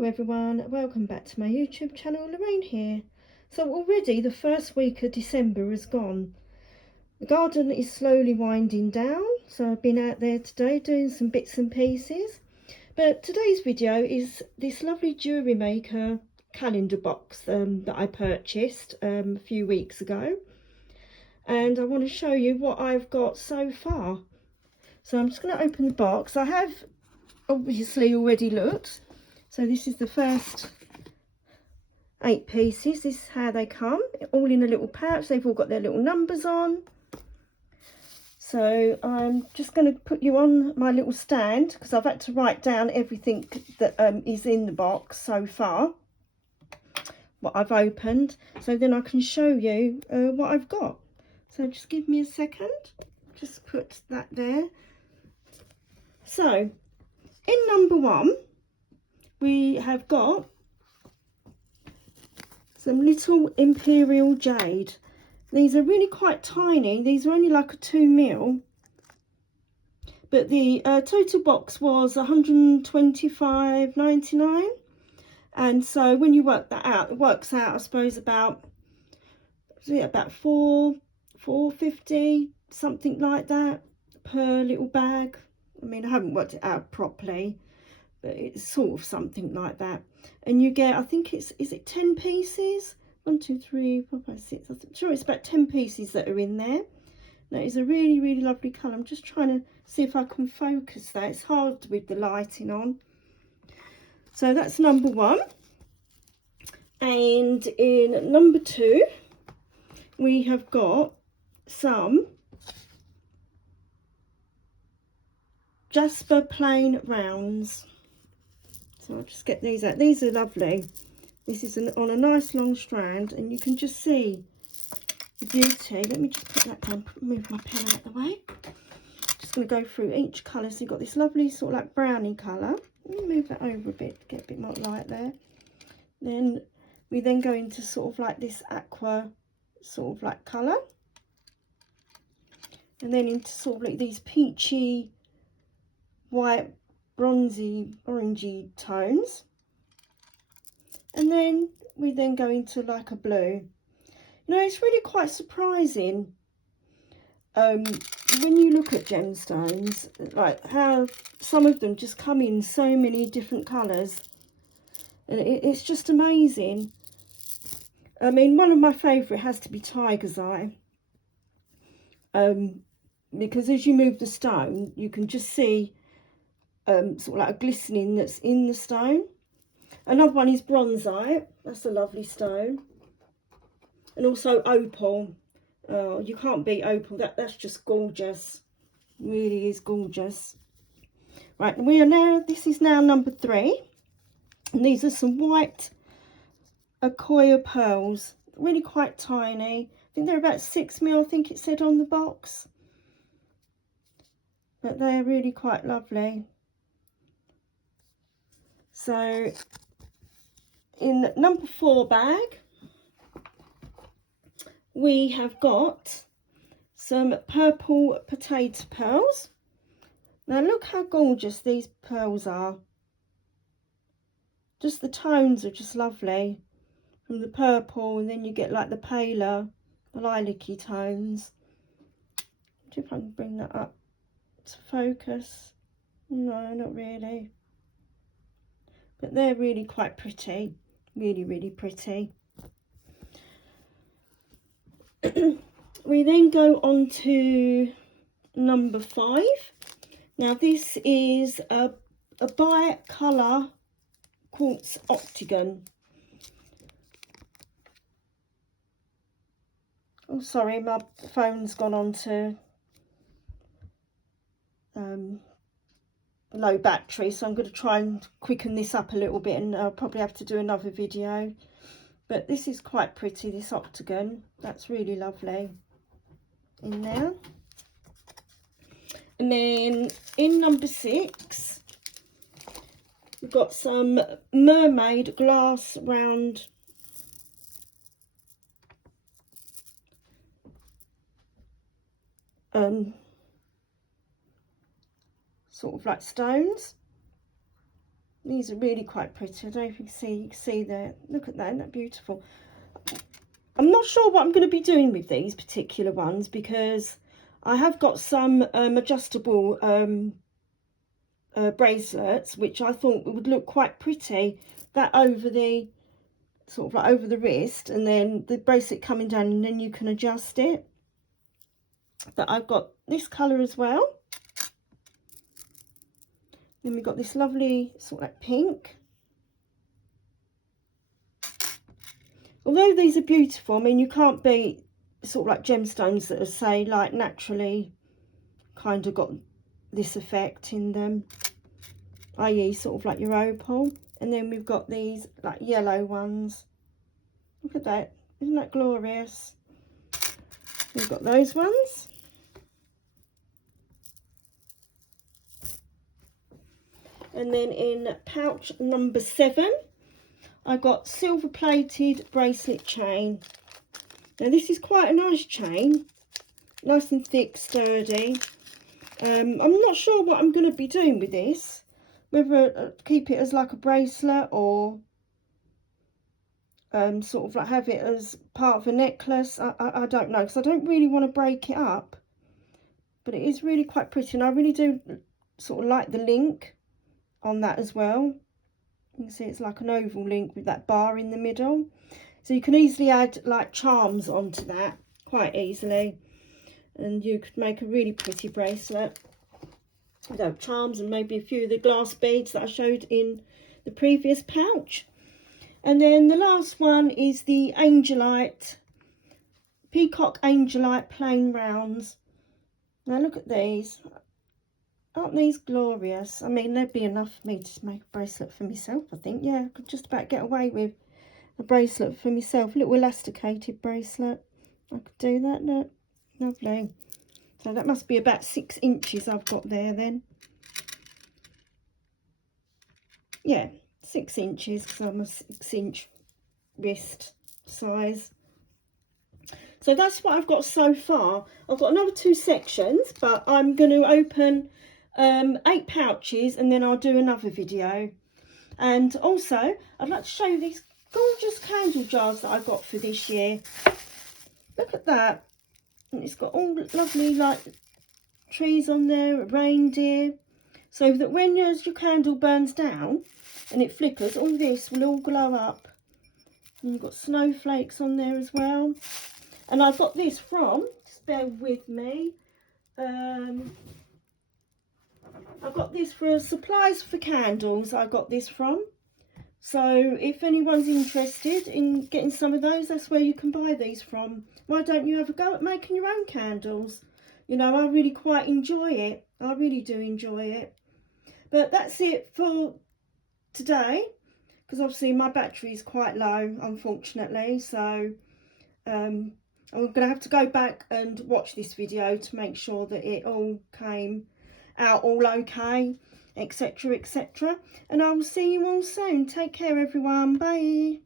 Hello everyone, welcome back to my YouTube channel. Lorraine here. So already the first week of December has gone. The garden is slowly winding down, so I've been out there today doing some bits and pieces. But today's video is this lovely jewellery maker calendar box that I purchased a few weeks ago. And I want to show you what I've got so far. So I'm just going to open the box. I have obviously already looked. So this is the first 8 pieces. This is how they come, all in a little pouch. They've all got their little numbers on. So I'm just going to put you on my little stand because I've had to write down everything that is in the box so far, what I've opened, so then I can show you what I've got. So just give me a second, just put that there. So in number 1 we have got some little imperial jade. These are really quite tiny. These are only like a 2mm, but the total box was £125.99, and so when you work that out, it works out I suppose about £4.50, something like that, per little bag. I mean, I haven't worked it out properly, but it's sort of something like that. And you get, I think is it 10 pieces? 1, 2, 3, 4, 5, 6. I'm sure it's about 10 pieces that are in there. That is a really lovely colour. I'm just trying to see if I can focus that. It's hard with the lighting on. So that's number 1. And in number 2 we have got some Jasper plain rounds. So I'll just get these out. These are lovely. This is on a nice long strand, and you can just see the beauty. Let me just put that down, move my pen out of the way. Just going to go through each colour. So you've got this lovely sort of like brownie colour. Let me move that over a bit, get a bit more light there. Then we then go into sort of like this aqua sort of like colour. And then into sort of like these peachy, white, bronzy, orangey tones. And then we then go into like a blue. You know, it's really quite surprising when you look at gemstones, like how some of them just come in so many different colours, and it's just amazing. I mean, one of my favourite has to be tiger's eye, because as you move the stone you can just see sort of like a glistening that's in the stone. Another one is bronzite. That's a lovely stone. And also opal. Oh, you can't beat opal. That's just gorgeous. It really is gorgeous. Right, we are now, this is now number 3. And these are some white Akoya pearls. Really quite tiny. I think they're about 6mm, I think it said on the box. But they're really quite lovely. So in number 4 bag, we have got some purple potato pearls. Now look how gorgeous these pearls are. Just the tones are just lovely. From the purple, and then you get like the paler, the lilac-y tones. See if I can bring that up to focus. No, not really. But they're really quite pretty. Really pretty. We then go on to number 5. Now this is a bi-colour quartz octagon. Oh, sorry, my phone's gone on to low battery, so I'm going to try and quicken this up a little bit, and I'll probably have to do another video. But this is quite pretty, this octagon. That's really lovely in there. And then in number 6 we've got some mermaid glass round sort of like stones. These are really quite pretty. I don't know if you can see there. Look at that, isn't that beautiful? I'm not sure what I'm going to be doing with these particular ones, because I have got some adjustable bracelets, which I thought would look quite pretty. That over the sort of like over the wrist, and then the bracelet coming down, and then you can adjust it. But I've got this colour as well. Then we've got this lovely sort of like pink. Although these are beautiful, I mean, you can't beat sort of like gemstones that are, say, like naturally kind of got this effect in them, i.e. sort of like your opal. And then we've got these like yellow ones. Look at that, isn't that glorious? We've got those ones. And then in pouch number 7, I got silver plated bracelet chain. Now this is quite a nice chain, nice and thick, sturdy. I'm not sure what I'm going to be doing with this, whether keep it as like a bracelet or sort of like have it as part of a necklace. I don't know, because I don't really want to break it up, but it is really quite pretty, and I really do sort of like the link on that as well. You can see it's like an oval link with that bar in the middle, so you can easily add like charms onto that quite easily, and you could make a really pretty bracelet without charms and maybe a few of the glass beads that I showed in the previous pouch. And then the last one is the Angelite, Peacock Angelite plain rounds. Now look at these. Aren't these glorious? I mean, there'd be enough for me to make a bracelet for myself, I think. Yeah, I could just about get away with a bracelet for myself. A little elasticated bracelet. I could do that, look. Lovely. So that must be about 6 inches I've got there then. Yeah, 6 inches, because I'm a 6-inch wrist size. So that's what I've got so far. I've got another 2 sections, but I'm going to open 8 pouches, and then I'll do another video. And also I'd like to show you these gorgeous candle jars that I got for this year. Look at that, and it's got all lovely like trees on there, a reindeer, so that when your candle burns down and it flickers, all this will all glow up. And you've got snowflakes on there as well. And I got this from, just bear with me, I got this for Supplies for Candles. I got this from. So if anyone's interested in getting some of those, that's where you can buy these from. Why don't you have a go at making your own candles? You know, I really quite enjoy it. I really do enjoy it. But that's it for today, because obviously my battery is quite low, unfortunately. So I'm going to have to go back and watch this video to make sure that it all came out all okay, etc, etc. And I will see you all soon. Take care, everyone. Bye.